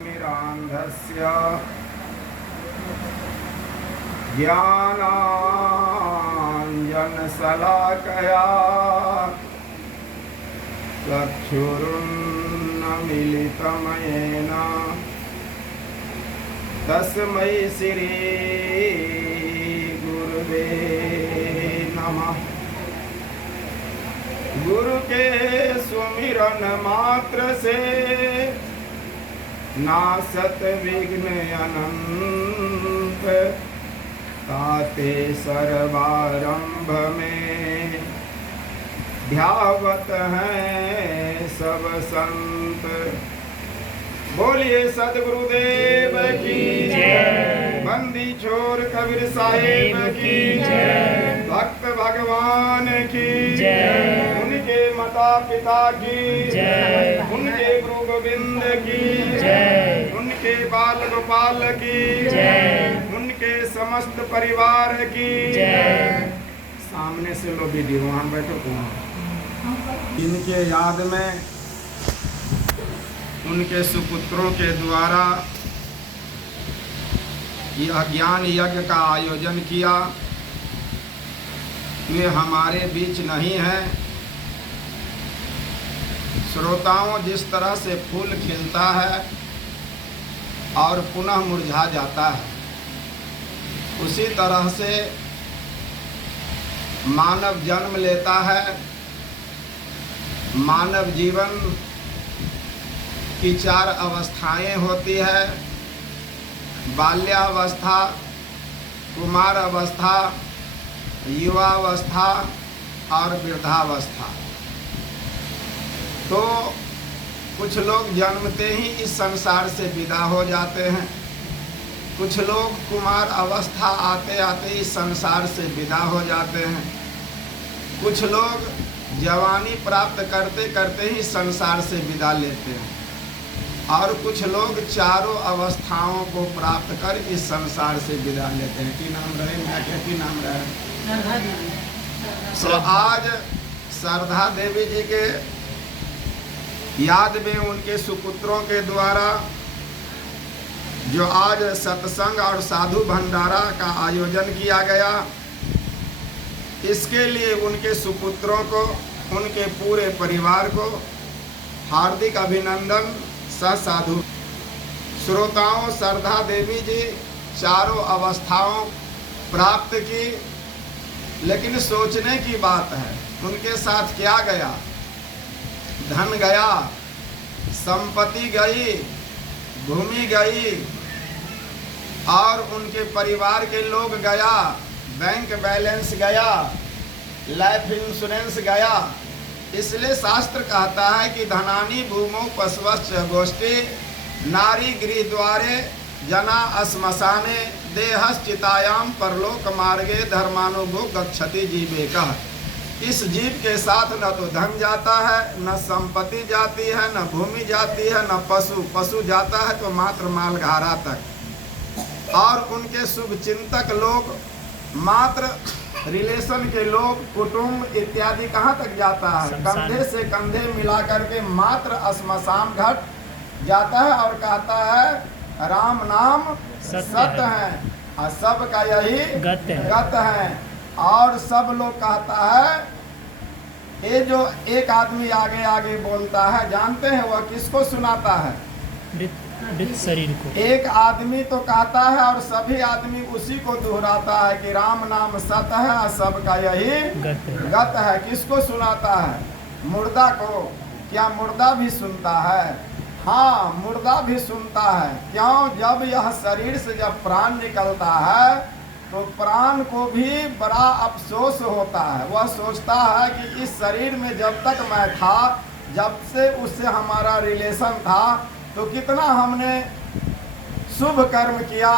मिरान्धस्य ज्ञानाञ्जनशलाकया चक्षुरुन्मीलितं तस्मै श्री गुरुवे नमः। गुरु के सुमिरन मात्र से नासत विघ्न अनंत, ताते सर्वारंभ में ध्यावत हैं सब संत। बोलिए सदगुरुदेव की जय, बंदी छोर कबीर साहिब की जय, भक्त भगवान की जय, उनके माता पिता की जय, उनके गुरु गोविंद की जय, उनके बाल गोपाल की जय, उनके समस्त परिवार की जय। सामने से लो वीडियो, वहाँ बैठो वहाँ। इनके याद में उनके सुपुत्रों के द्वारा यह ज्ञान यज्ञ का आयोजन किया। वे हमारे बीच नहीं हैं। श्रोताओं, जिस तरह से फूल खिलता है और पुनः मुरझा जाता है, उसी तरह से मानव जन्म लेता है। मानव जीवन की 4 अवस्थाएं होती है: बाल्यावस्था, कुमार अवस्था, युवावस्था और वृद्धावस्था। तो कुछ लोग जन्मते ही इस संसार से विदा हो जाते हैं, कुछ लोग कुमार अवस्था आते आते इस संसार से विदा हो जाते हैं, कुछ लोग जवानी प्राप्त करते करते ही संसार से विदा लेते हैं, और कुछ लोग चारों अवस्थाओं को प्राप्त कर इस संसार से विदा लेते हैं। की नाम रहे? मैं क्या की नाम रहे? तो आज श्रद्धा देवी जी के याद में उनके सुपुत्रों के द्वारा जो आज सत्संग और साधु भंडारा का आयोजन किया गया, इसके लिए उनके सुपुत्रों को, उनके पूरे परिवार को हार्दिक अभिनंदन। साधु श्रोताओं, श्रद्धा देवी जी चारों अवस्थाओं प्राप्त की, लेकिन सोचने की बात है उनके साथ क्या गया। धन गया, संपत्ति गई, भूमि गई, और उनके परिवार के लोग गया, बैंक बैलेंस गया, लाइफ इंश्योरेंस गया। इसलिए शास्त्र कहता है कि धनानि भूमौ पशवश्च गोष्ठी, नारी गृह द्वारे जना श्मशाने, देहश्चितायाम परलोक मार्गे धर्मानुगो गच्छति जीवेकः। इस जीव के साथ न तो धन जाता है, न संपत्ति जाती है, न भूमि जाती है, न पशु जाता है तो मात्र मालघारा तक। और उनके शुभ चिंतक लोग, मात्र रिलेशन के लोग, कुटुंब इत्यादि कहाँ तक जाता है? कंधे से कंधे मिला करके मात्र श्मशान घाट जाता है और कहता है राम नाम सत्य है, और सब का यही गत है। और सब लोग कहता है, ये जो एक आदमी आगे आगे बोलता है, जानते हैं वह किसको सुनाता है? मृत शरीर को। एक आदमी तो कहता है और सभी आदमी उसी को दोहराता है कि राम नाम सत्य है, सबका यही गत है। किसको सुनाता है? मुर्दा को। क्या मुर्दा भी सुनता है? हाँ, मुर्दा भी सुनता है। क्यों? जब यह शरीर से जब प्राण निकलता है तो प्राण को भी बड़ा अफसोस होता है। वह सोचता है कि इस शरीर में जब तक मैं था, जब से उससे हमारा रिलेशन था, तो कितना हमने शुभ कर्म किया,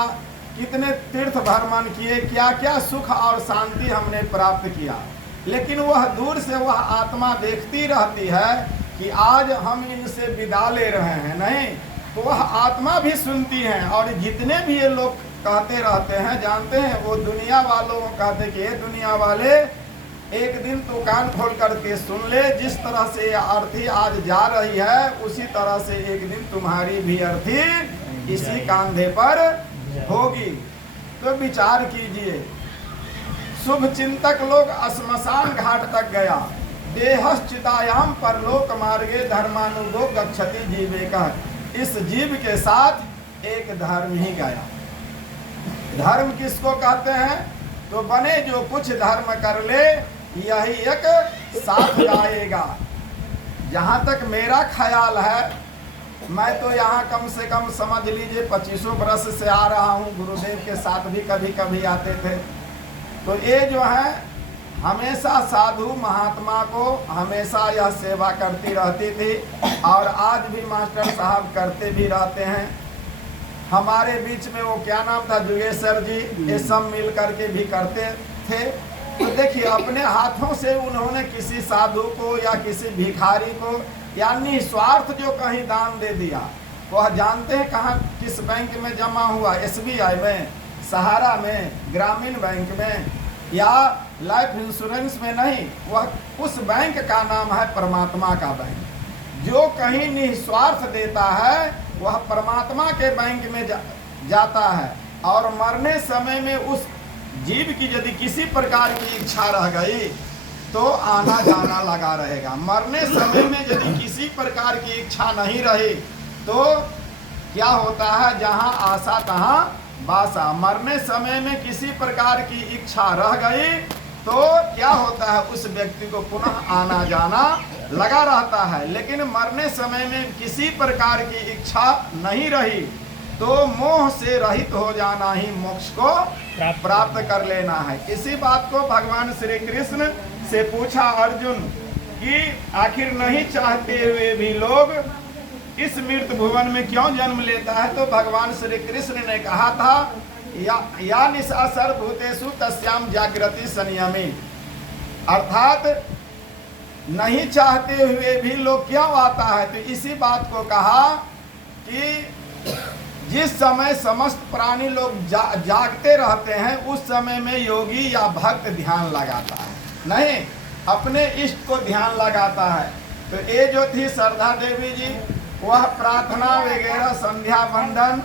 कितने तीर्थ भ्रमण किए, क्या क्या सुख और शांति हमने प्राप्त किया। लेकिन वह दूर से वह आत्मा देखती रहती है कि आज हम इनसे विदा ले रहे हैं। नहीं, तो वह आत्मा भी सुनती है। और जितने भी ये लोग कहते रहते हैं, जानते हैं, वो दुनिया वालों को कहते कि ये दुनिया वाले एक दिन तू कान खोल करके सुन ले, जिस तरह से अर्थी आज जा रही है उसी तरह से एक दिन तुम्हारी भी अर्थी इसी कांधे पर होगी। तो विचार कीजिए, शुभ चिंतक लोग श्मशान घाट तक गया, देहश्चितायाम परलोक मार्गे धर्मानुगो गच्छति जीवेकः। इस जीव के साथ एक धर्म ही गया। धर्म किसको कहते हैं? तो बने जो कुछ धर्म कर ले यही एक साथ जाएगा। जहाँ तक मेरा ख्याल है, मैं तो यहाँ कम से कम समझ लीजिए 25 वर्ष से आ रहा हूँ। गुरुदेव के साथ भी कभी कभी आते थे। तो ये जो है हमेशा साधु महात्मा को हमेशा यह सेवा करती रहती थी, और आज भी मास्टर साहब करते भी रहते हैं। हमारे बीच में वो क्या नाम था, जुगेश्वर जी, ये सब मिल करके भी करते थे। तो देखिए, अपने हाथों से उन्होंने किसी साधु को या किसी भिखारी को या निस्वार्थ जो कहीं दान दे दिया, वह जानते हैं कहाँ किस बैंक में जमा हुआ? SBI में, सहारा में, ग्रामीण बैंक में या लाइफ इंश्योरेंस में नहीं। वह उस बैंक का नाम है परमात्मा का बैंक। जो कहीं निस्वार्थ देता है वह परमात्मा के बैंक में जाता है। और मरने समय में उस जीव की यदि किसी प्रकार की इच्छा रह गई तो आना जाना लगा रहेगा। मरने समय में यदि किसी प्रकार की इच्छा नहीं रही तो क्या होता है, जहाँ आशा तहाँ बासा। मरने समय में किसी प्रकार की इच्छा रह गई तो क्या होता है, उस व्यक्ति को पुनः आना जाना लगा रहता है। लेकिन मरने समय में किसी प्रकार की इच्छा नहीं रही तो मोह से रहित हो जाना ही मोक्ष को प्राप्त कर लेना है। इसी बात को भगवान श्री कृष्ण से पूछा अर्जुन कि आखिर नहीं चाहते हुए भी लोग इस मृत भुवन में क्यों जन्म लेता है? तो भगवान श्री कृष्ण ने कहा था, या निशा सर्वभूतेषु तस्याम जागृति संयमी। अर्थात नहीं चाहते हुए भी लोग क्यों आता है? तो इसी बात को कहा कि जिस समय समस्त प्राणी लोग जागते रहते हैं उस समय में योगी या भक्त ध्यान लगाता है, नहीं अपने इष्ट को ध्यान लगाता है। तो ये जो थी श्रद्धा देवी जी, वह प्रार्थना वगैरह, संध्या वंदन,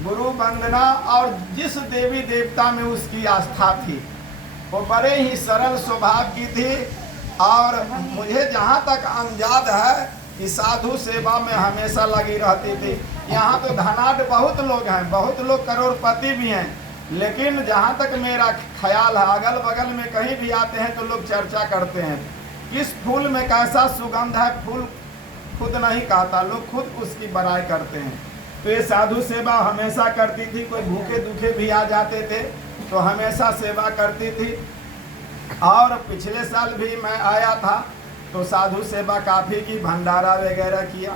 गुरु वंदना और जिस देवी देवता में उसकी आस्था थी वो बड़े ही सरल स्वभाव की थी। और मुझे जहाँ तक अंदाज है कि साधु सेवा में हमेशा लगी रहती थी। यहाँ तो धनाढ़ बहुत लोग हैं, बहुत लोग करोड़पति भी हैं, लेकिन जहाँ तक मेरा ख्याल है अगल बगल में कहीं भी आते हैं तो लोग चर्चा करते हैं किस फूल में कैसा सुगंध है। फूल खुद नहीं कहता, लोग खुद उसकी बड़ाई करते हैं। तो ये साधु सेवा हमेशा करती थी। कोई भूखे दुखे भी आ जाते थे तो हमेशा सेवा करती थी। और पिछले साल भी मैं आया था तो साधु सेवा काफ़ी की, भंडारा वगैरह किया।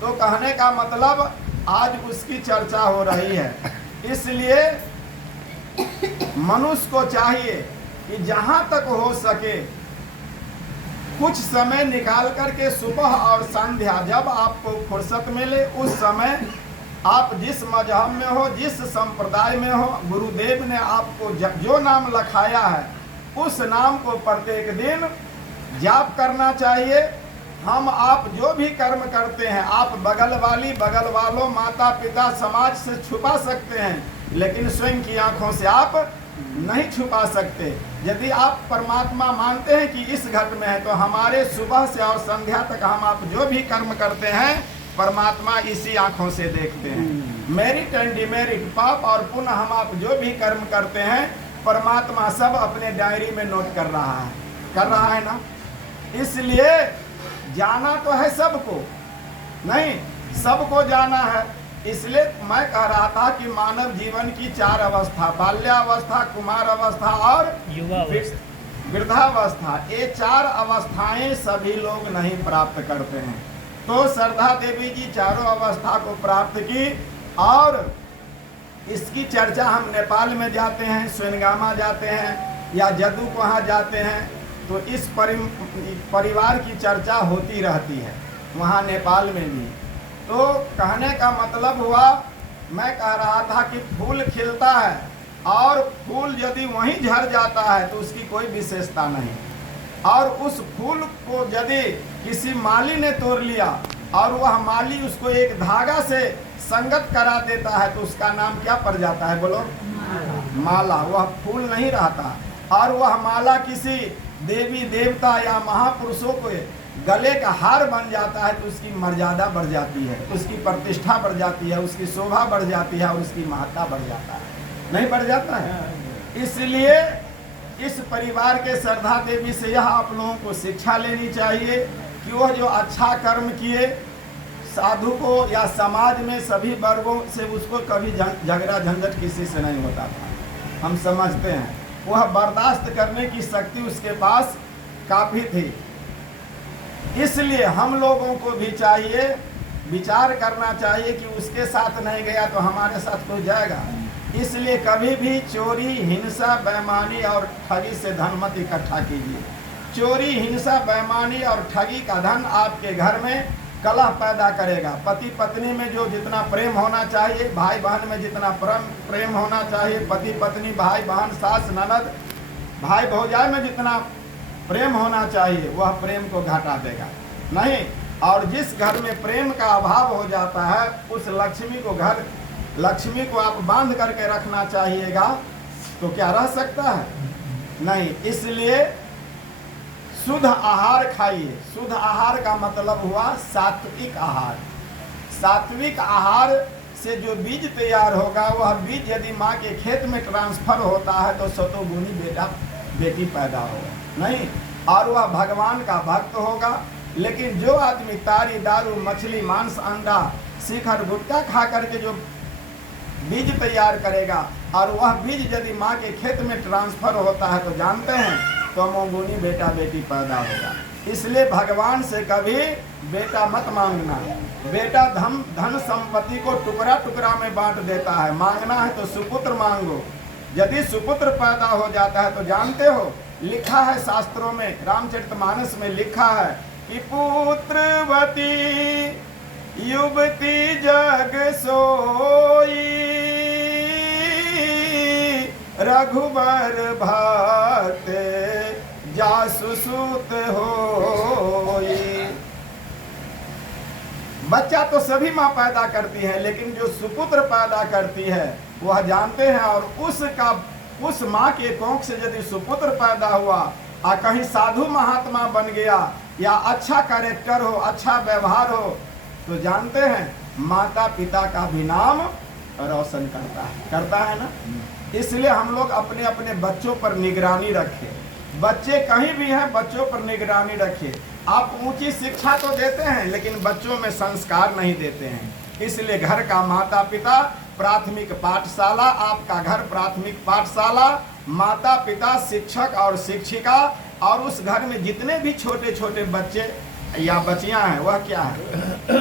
तो कहने का मतलब आज उसकी चर्चा हो रही है। इसलिए मनुष्य को चाहिए कि जहाँ तक हो सके कुछ समय निकाल करके सुबह और संध्या जब आपको फुर्सत मिले उस समय आप जिस मजहब में हो, जिस संप्रदाय में हो, गुरुदेव ने आपको जो नाम लिखाया है उस नाम को प्रत्येक दिन जाप करना चाहिए। हम आप जो भी कर्म करते हैं आप बगल वाली, बगल वालों, माता पिता, समाज से छुपा सकते हैं, लेकिन स्वयं की आंखों से आप नहीं छुपा सकते। यदि आप परमात्मा मानते हैं कि इस घट में है तो हमारे सुबह से और संध्या तक हम आप जो भी कर्म करते हैं परमात्मा इसी आंखों से देखते हैं। मेरिट एंड डिमेरिट, पाप और पुण्य, हम आप जो भी कर्म करते हैं परमात्मा सब अपने डायरी में नोट कर रहा है ना। इसलिए जाना तो है सबको, नहीं सबको जाना है। इसलिए मैं कह रहा था कि मानव जीवन की 4 अवस्था, बाल्यावस्था, कुमार अवस्था और वृद्धावस्था, ये 4 अवस्थाएं सभी लोग नहीं प्राप्त करते हैं। तो श्रद्धा देवी जी चारों अवस्था को प्राप्त की। और इसकी चर्चा हम नेपाल में जाते हैं, स्वेनगामा जाते हैं या जदुक वहाँ जाते हैं तो इस परिवार की चर्चा होती रहती है वहाँ नेपाल में भी। तो कहने का मतलब हुआ, मैं कह रहा था कि फूल खिलता है और फूल यदि वहीं झड़ जाता है तो उसकी कोई विशेषता नहीं। और उस फूल को यदि किसी माली ने तोड़ लिया और वह माली उसको एक धागा से संगत करा देता है तो उसका नाम क्या पड़ जाता है, बोलो? माला। वह फूल नहीं रहता। और वह माला किसी देवी देवता या महापुरुषों को गले का हार बन जाता है तो उसकी मर्यादा बढ़ जाती है, उसकी प्रतिष्ठा बढ़ जाती है, उसकी शोभा बढ़ जाती है और उसकी महत्ता बढ़ जाता है, नहीं बढ़ जाता है? इसलिए इस परिवार के श्रद्धा देवी से यह आप लोगों को शिक्षा लेनी चाहिए कि वह जो अच्छा कर्म किए, साधु को या समाज में सभी वर्गों से उसको कभी झगड़ा झंझट किसी से नहीं होता था, हम समझते हैं। वह बर्दाश्त करने की शक्ति उसके पास काफ़ी थी। इसलिए हम लोगों को भी चाहिए, विचार करना चाहिए कि उसके साथ नहीं गया तो हमारे साथ कोई जाएगा। इसलिए कभी भी चोरी, हिंसा, बेईमानी और ठगी से धन मत इकट्ठा कीजिए। चोरी, हिंसा, बेईमानी और ठगी का धन आपके घर में कलह पैदा करेगा। पति पत्नी में जो जितना प्रेम होना चाहिए, भाई बहन में जितना प्रेम होना चाहिए, पति पत्नी, भाई बहन, सास ननद, भाई भौजाई में जितना प्रेम होना चाहिए, वह प्रेम को घटा देगा नहीं। और जिस घर में प्रेम का अभाव हो जाता है उस लक्ष्मी को आप बांध करके रखना चाहिएगा तो क्या रह सकता है? नहीं। इसलिए शुद्ध आहार खाइए। शुद्ध आहार का मतलब हुआ सात्विक आहार। सात्विक आहार से जो बीज तैयार होगा वह बीज यदि माँ के खेत में ट्रांसफर होता है तो शतोगुनी बेटा बेटी पैदा होगा नहीं, और वह भगवान का भक्त होगा। लेकिन जो आदमी तारी, दारू, मछली, मांस, अंडा, शिखर, गुटखा खा करके जो बीज तैयार करेगा और वह बीज यदि माँ के खेत में ट्रांसफर होता है तो जानते हैं तमोगुनी बेटा बेटी पैदा होगा। इसलिए भगवान से कभी बेटा मत मांगना। बेटा धन संपत्ति को टुकड़ा टुकड़ा में बांट देता है। मांगना है तो सुपुत्र मांगो। यदि सुपुत्र पैदा हो जाता है तो जानते हो, लिखा है शास्त्रों में, रामचरितमानस में लिखा है कि पुत्रवती युवती जग सोई, रघुबर भक्त जासु सूत होई। बच्चा तो सभी माँ पैदा करती है, लेकिन जो सुपुत्र पैदा करती है वह जानते हैं। और उस माँ के कोख से यदि सुपुत्र पैदा हुआ और कहीं साधु महात्मा बन गया या अच्छा कैरेक्टर हो, अच्छा व्यवहार हो, तो जानते हैं माता पिता का भी नाम रोशन करता है ना। इसलिए हम लोग अपने अपने बच्चों पर निगरानी रखें। बच्चे कहीं भी हैं, बच्चों पर निगरानी रखिए। आप ऊंची शिक्षा तो देते हैं लेकिन बच्चों में संस्कार नहीं देते हैं। इसलिए घर का माता पिता प्राथमिक पाठशाला, आपका घर प्राथमिक पाठशाला, माता पिता शिक्षक और शिक्षिका, और उस घर में जितने भी छोटे छोटे बच्चे या बच्चियां हैं वह क्या है,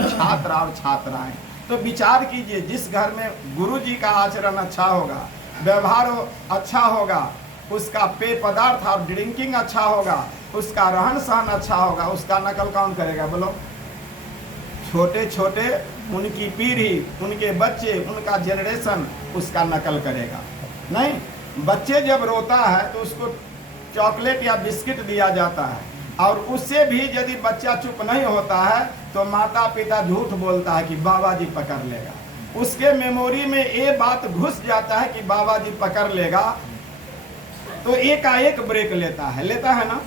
छात्र और छात्राएं। तो विचार कीजिए, जिस घर में गुरु जी का आचरण अच्छा होगा, व्यवहार अच्छा होगा, उसका पेय पदार्थ और ड्रिंकिंग अच्छा होगा, उसका रहन सहन अच्छा होगा, उसका नकल कौन करेगा बोलो? छोटे छोटे उनकी पीढ़ी, उनके बच्चे, उनका जनरेशन उसका नकल करेगा नहीं। बच्चे जब रोता है तो उसको चॉकलेट या बिस्किट दिया जाता है, और उससे भी यदि बच्चा चुप नहीं होता है तो माता पिता झूठ बोलता है कि बाबा जी पकड़ लेगा। उसके मेमोरी में ये बात घुस जाता है कि बाबा जी पकड़ लेगा, तो एकाएक ब्रेक लेता है ना।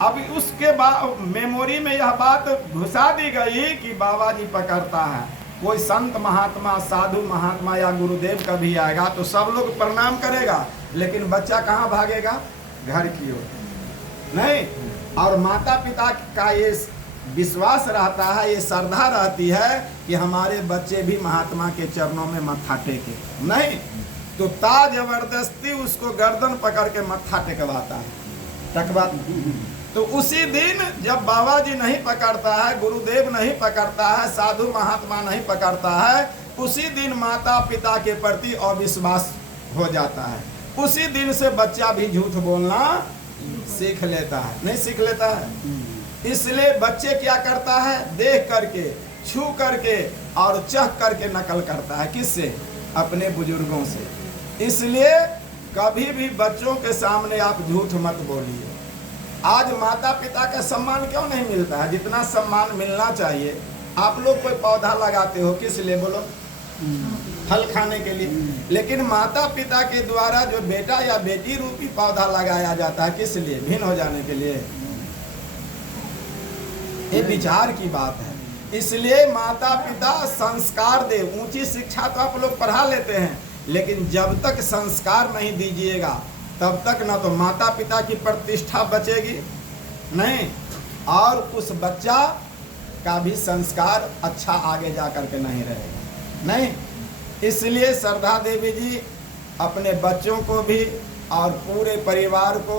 अब उसके बाद मेमोरी में यह बात घुसा दी गई कि बाबा जी पकड़ता है। कोई संत महात्मा, साधु महात्मा या गुरुदेव कभी आएगा तो सब लोग प्रणाम करेगा, लेकिन बच्चा कहाँ भागेगा? घर की ओर नहीं। और माता पिता का ये विश्वास रहता है, ये श्रद्धा रहती है कि हमारे बच्चे भी महात्मा के चरणों में मत्था टेके नहीं, तो जबरदस्ती उसको गर्दन पकड़ के मत्था टेकवाता है। तो उसी दिन जब बाबा जी नहीं पकड़ता है, गुरुदेव नहीं पकड़ता है, साधु महात्मा नहीं पकड़ता है, उसी दिन माता पिता के प्रति अविश्वास हो जाता है। उसी दिन से बच्चा भी झूठ बोलना सीख लेता है, नहीं सीख लेता है। इसलिए बच्चे क्या करता है? देख करके, छू करके और चख करके नकल करता है। किससे? अपने बुजुर्गों से। इसलिए कभी भी बच्चों के सामने आप झूठ मत बोलिए। आज माता पिता का सम्मान क्यों नहीं मिलता है जितना सम्मान मिलना चाहिए? आप लोग कोई पौधा लगाते हो किस लिए बोलो? फल खाने के लिए। लेकिन माता पिता के द्वारा जो बेटा या बेटी रूपी पौधा लगाया जाता है किस लिए? भिन्न हो जाने के लिए। ये विचार की बात है। इसलिए माता पिता संस्कार दे। ऊंची शिक्षा तो आप लोग पढ़ा लेते हैं, लेकिन जब तक संस्कार नहीं दीजिएगा तब तक ना तो माता पिता की प्रतिष्ठा बचेगी नहीं, और उस बच्चा का भी संस्कार अच्छा आगे जा कर के नहीं रहेगा नहीं। इसलिए श्रद्धा देवी जी अपने बच्चों को भी और पूरे परिवार को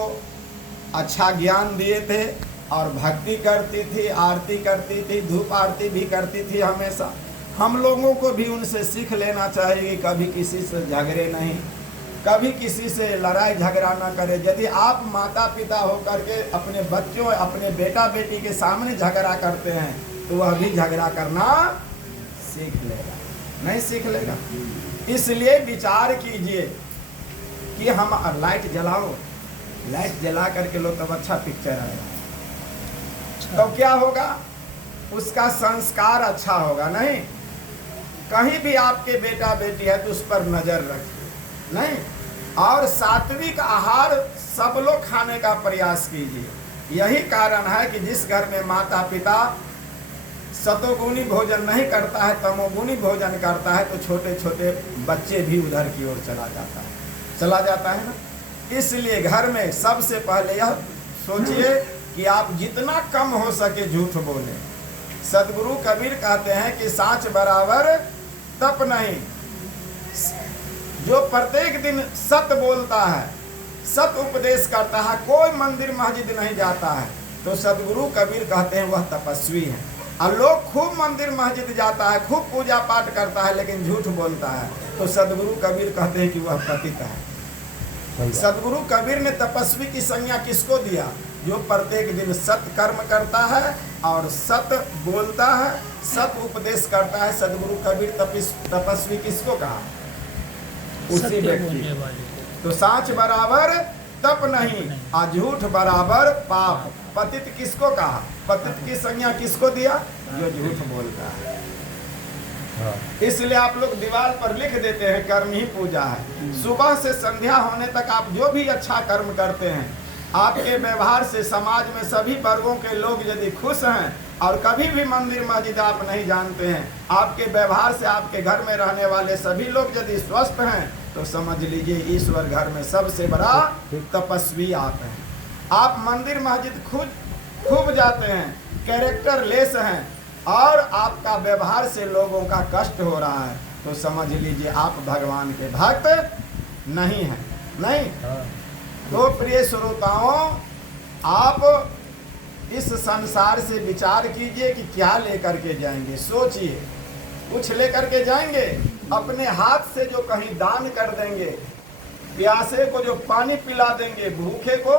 अच्छा ज्ञान दिए थे, और भक्ति करती थी, आरती करती थी, धूप आरती भी करती थी हमेशा। हम लोगों को भी उनसे सीख लेना चाहिए, कभी किसी से झगड़े नहीं, कभी किसी से लड़ाई झगड़ा ना करे। यदि आप माता पिता होकर के अपने बच्चों, अपने बेटा बेटी के सामने झगड़ा करते हैं तो वह भी झगड़ा करना सीख लेगा, नहीं सीख लेगा। इसलिए विचार कीजिए कि हम लाइट जलाओ, लाइट जला करके लो तब अच्छा पिक्चर आएगा, तो क्या होगा? उसका संस्कार अच्छा होगा नहीं। कहीं भी आपके बेटा बेटी है तो उस पर नजर रखिए नहीं। और सात्विक आहार सब लोग खाने का प्रयास कीजिए। यही कारण है कि जिस घर में माता पिता सतोगुणी भोजन नहीं करता है, तमोगुणी भोजन करता है, तो छोटे छोटे बच्चे भी उधर की ओर चला जाता है ना। इसलिए घर में सबसे पहले यह सोचिए कि आप जितना कम हो सके झूठ बोलें। सदगुरु कबीर कहते हैं कि साँच बराबर तप नहीं। जो प्रत्येक दिन सत्य बोलता है, सत्य उपदेश करता है, कोई मंदिर मस्जिद नहीं जाता है, तो सदगुरु कबीर कहते हैं वह तपस्वी है। और लोग खूब मंदिर मस्जिद जाता है, खूब पूजा पाठ करता है, लेकिन झूठ बोलता है, तो सदगुरु कबीर कहते हैं कि वह पतित है। सदगुरु कबीर ने तपस्वी की संज्ञा किसको दिया? जो प्रत्येक दिन सत्य कर्म करता है और सत्य बोलता है, सत्य उपदेश करता है। सदगुरु कबीर तपस्वी किसको कहा? उसी व्यक्ति। तो साँच बराबर तप नहीं और झूठ बराबर पाप। पतित किसको कहा? पतित की संज्ञा किसको दिया? जो झूठ बोलता है। इसलिए आप लोग दीवार पर लिख देते हैं कर्म ही पूजा है। सुबह से संध्या होने तक आप जो भी अच्छा कर्म करते हैं, आपके व्यवहार से समाज में सभी वर्गों के लोग यदि खुश हैं, और कभी भी मंदिर मस्जिद आप नहीं जानते हैं, आपके व्यवहार से आपके घर में रहने वाले सभी लोग यदि स्वस्थ हैं, तो समझ लीजिए ईश्वर घर में सबसे बड़ा तपस्वी आप हैं। आप मंदिर मस्जिद खूब जाते हैं, कैरेक्टर लेस हैं, और आपका व्यवहार से लोगों का कष्ट हो रहा है, तो समझ लीजिए आप भगवान के भक्त नहीं हैं नहीं। तो प्रिय श्रोताओं, आप इस संसार से विचार कीजिए कि क्या लेकर के जाएंगे। सोचिए, कुछ लेकर के जाएंगे? अपने हाथ से जो कहीं दान कर देंगे, प्यासे को जो पानी पिला देंगे, भूखे को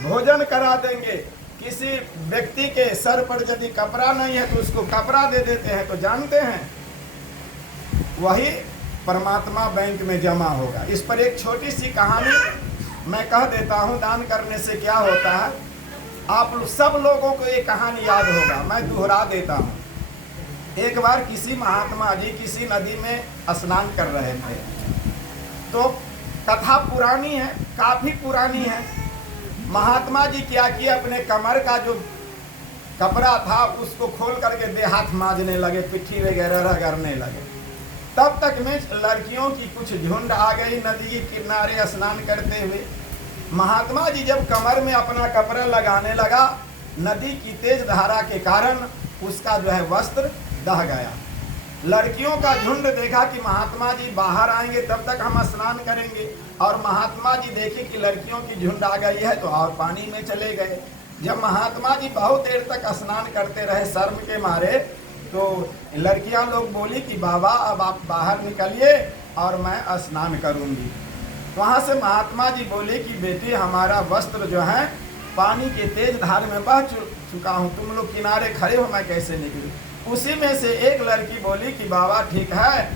भोजन करा देंगे, किसी व्यक्ति के सर पर यदि कपड़ा नहीं है तो उसको कपड़ा दे देते हैं, तो जानते हैं वही परमात्मा बैंक में जमा होगा। इस पर एक छोटी सी कहानी मैं कह देता हूँ, दान करने से क्या होता है। आप सब लोगों को ये कहानी याद होगा, मैं दोहरा देता हूँ। एक बार किसी महात्मा जी किसी नदी में स्नान कर रहे थे, तो कथा पुरानी है, काफ़ी पुरानी है। महात्मा जी क्या किया, अपने कमर का जो कपड़ा था उसको खोल करके दे हाथ मांजने लगे, पिट्ठी वगैरह रगड़ने लगे। तब तक में लड़कियों की कुछ झुंड आ गई नदी के किनारे स्नान करते हुए। महात्मा जी जब कमर में अपना कपड़ा लगाने लगा, नदी की तेज धारा के कारण उसका जो है वस्त्र दह गया। लड़कियों का झुंड देखा कि महात्मा जी बाहर आएंगे तब तक हम स्नान करेंगे, और महात्मा जी देखे कि लड़कियों की झुंड आ गई है तो और पानी में चले गए। जब महात्मा जी बहुत देर तक स्नान करते रहे शर्म के मारे, तो लड़कियां लोग बोली कि बाबा अब आप बाहर निकलिए और मैं स्नान करूंगी। वहाँ से महात्मा जी बोले कि बेटी हमारा वस्त्र जो है पानी के तेज धार में बह चुका हूँ, तुम लोग किनारे खड़े हो, मैं कैसे निकलूँ। उसी में से एक लड़की बोली कि बाबा ठीक है,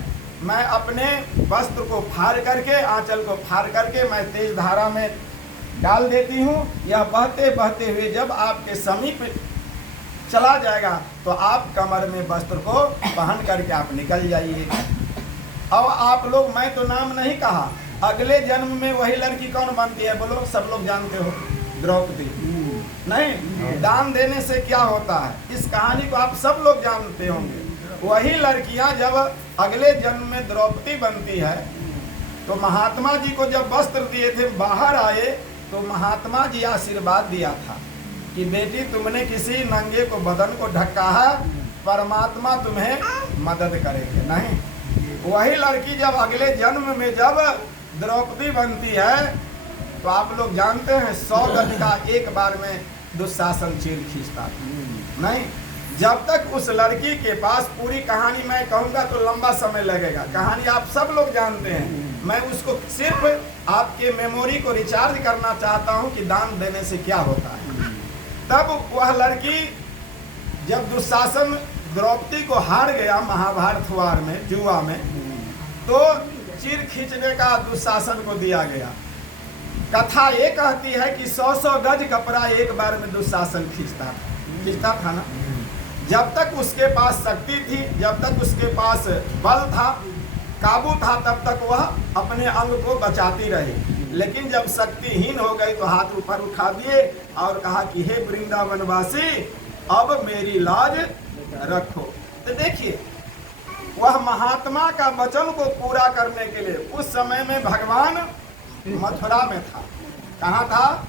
मैं अपने वस्त्र को फाड़ करके, आंचल को फाड़ करके मैं तेज धारा में डाल देती हूँ। यह बहते बहते हुए जब आपके समीप चला जाएगा तो आप कमर में वस्त्र को पहन करके आप निकल जाइए। अब आप लोग, मैं तो नाम नहीं कहा, अगले जन्म में वही लड़की कौन बनती है बोलो? सब लोग जानते हो, द्रौपदी। नहीं, दान देने से क्या होता है, इस कहानी को आप सब लोग जानते होंगे। वही लड़कियां जब अगले जन्म में द्रौपदी बनती है तो महात्मा जी को जब वस्त्र दिए थे, बाहर आए तो महात्मा जी आशीर्वाद दिया था कि बेटी तुमने किसी नंगे को बदन को ढका है, परमात्मा तुम्हें मदद करेंगे। नहीं, वही लड़की जब अगले जन्म में जब द्रौपदी बनती है तो आप लोग जानते हैं 100 गज का एक बार में दुशासन चीर खींचता था। नहीं, जब तक उस लड़की के पास, पूरी कहानी मैं कहूँगा तो लंबा समय लगेगा, कहानी आप सब लोग जानते हैं, मैं उसको सिर्फ आपके मेमोरी को रिचार्ज करना चाहता हूँ कि दान देने से क्या होता है। तब वह लड़की जब दुशासन द्रौपदी को हार गया महाभारत वार में, जुआ में, तो चीर खींचने का दुशासन को दिया गया। कथा ये कहती है कि 100 गज कपड़ा एक बार में दुशासन खींचता था ना। जब तक उसके पास शक्ति थी, जब तक उसके पास बल था, काबू था, तब तक वह अपने अंग को बचाती रही। लेकिन जब शक्तिहीन हो गई तो हाथ ऊपर उठा दिए और कहा कि हे वृंदावनवासी, अब मेरी लाज रखो। तो देखिए, वह महात्मा का वचन को पूरा करने के लिए उस समय में भगवान मथुरा में था। कहाँ था?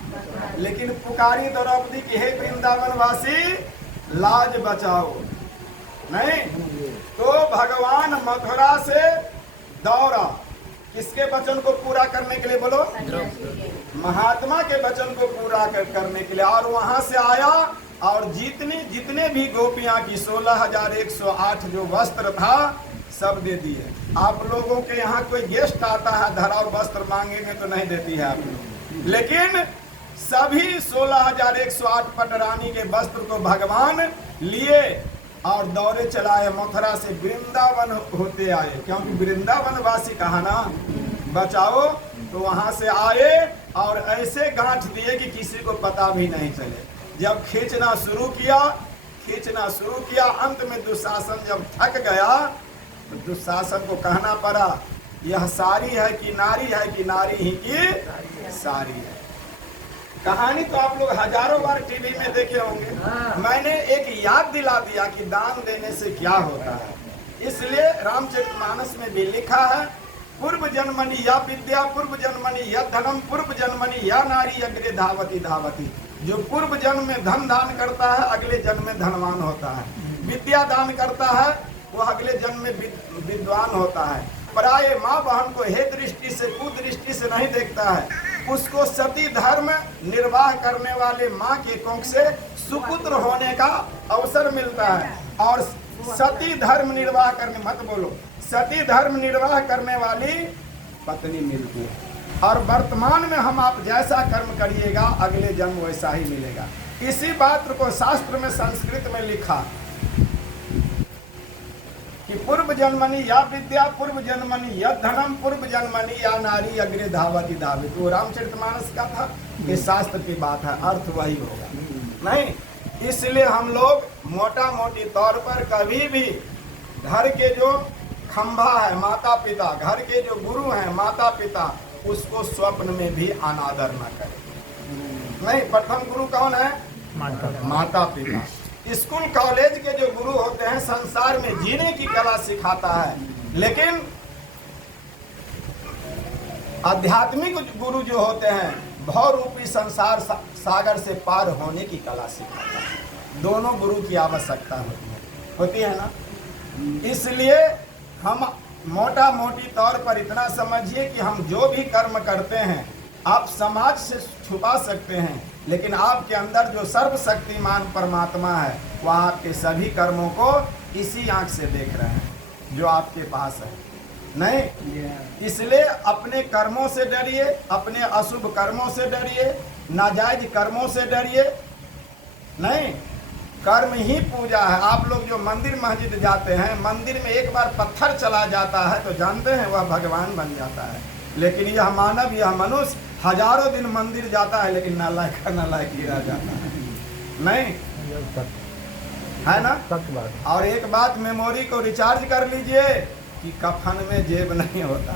लेकिन पुकारी द्रौपदी की हे वृंदावनवासी लाज बचाओ। नहीं, तो भगवान मथुरा से दौड़ा किसके वचन को पूरा करने के लिए बोलो? महात्मा के वचन को पूरा करने के लिए। और वहां से आया और जितने भी गोपियां की 16,108 जो वस्त्र था सब दे दिए। आप लोगों के यहाँ कोई गेस्ट आता है, धरा और वस्त्र मांगेंगे तो नहीं देती है आप लोग, लेकिन सभी 16,108 पटरानी के वस्त्र को भगवान लिए और दौरे चलाए, मथुरा से वृंदावन होते आए, क्योंकि वृंदावन वासी कहा ना बचाओ। तो वहां से आए और ऐसे गांठ दिए कि किसी को पता भी नहीं चले। जब खींचना शुरू किया, अंत में दुशासन जब थक गया तो दुशासन को कहना पड़ा, यह सारी है कि नारी है कि नारी ही की सारी है। कहानी तो आप लोग हजारों बार टीवी में देखे होंगे। मैंने एक याद दिला दिया कि दान देने से क्या होता है। इसलिए रामचरितमानस में भी लिखा है, पूर्व जन्मनि या विद्या, पूर्व जन्मनि या धनम, पूर्व जन्मनि या नारी अग्रे धावती धावती। जो पूर्व जन्म में धन दान करता है अगले जन्म में धनवान होता है। विद्या दान करता है वो अगले जन्म में विद्वान होता है। पराये माँ बहन को हे दृष्टि से कुदृष्टि से नहीं देखता है। उसको सती धर्म निर्वाह करने वाले माँ के कोख से सुपुत्र होने का अवसर मिलता है। और सती धर्म निर्वाह करने, मत बोलो, सती धर्म निर्वाह करने वाली पत्नी मिलती है। और वर्तमान में हम आप जैसा कर्म करिएगा अगले जन्म वैसा ही मिलेगा। इसी बात को शास्त्र में संस्कृत में लिखा कि पूर्व जन्मनि या विद्या, पूर्व जन्मनि या धनम, पूर्व जन्मनि या नारी अग्रे धावती धावित। वो रामचरितमानस का था, ये शास्त्र की बात है, अर्थ वही होगा। नहीं, इसलिए हम लोग मोटा मोटी तौर पर कभी भी घर के जो खंभा है माता पिता, घर के जो गुरु हैं माता पिता, उसको स्वप्न में भी अनादर न करें। नहीं, प्रथम गुरु कौन है? माता पिता। स्कूल कॉलेज के जो गुरु होते हैं संसार में जीने की कला सिखाता है, लेकिन आध्यात्मिक गुरु जो होते हैं भव रूपी संसार सागर से पार होने की कला सिखाता है। दोनों गुरु की आवश्यकता होती है ना। इसलिए हम मोटा मोटी तौर पर इतना समझिए कि हम जो भी कर्म करते हैं आप समाज से छुपा सकते हैं, लेकिन आपके अंदर जो सर्वशक्तिमान परमात्मा है वह आपके सभी कर्मों को इसी आंख से देख रहे हैं जो आपके पास है। नहीं, इसलिए अपने कर्मों से डरिए, अपने अशुभ कर्मों से डरिए, नाजायज कर्मों से डरिए। नहीं, कर्म ही पूजा है। आप लोग जो मंदिर मस्जिद जाते हैं, मंदिर में एक बार पत्थर चला जाता है तो जानते हैं वह भगवान बन जाता है। लेकिन यह मानव, यह मनुष्य हजारों दिन मंदिर जाता है लेकिन नालायक का नालायक ही रह जाता है। नहीं है ना? और एक बात मेमोरी को रिचार्ज कर लीजिए कि कफन में जेब नहीं होता।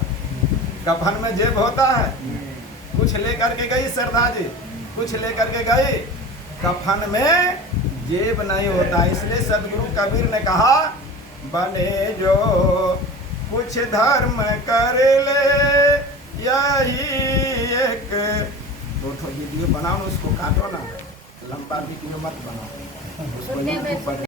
कफन में जेब होता है? कुछ लेकर के गई श्रद्धा जी, कुछ लेकर के गई, कफन में जेब नहीं होता। इसलिए सदगुरु कबीर ने कहा, बने जो कुछ धर्म कर ले, यही एक दो वीडियो बनाओ, उसको काटो ना, लंबा वीडियो मत बनाओ, उसको YouTube पर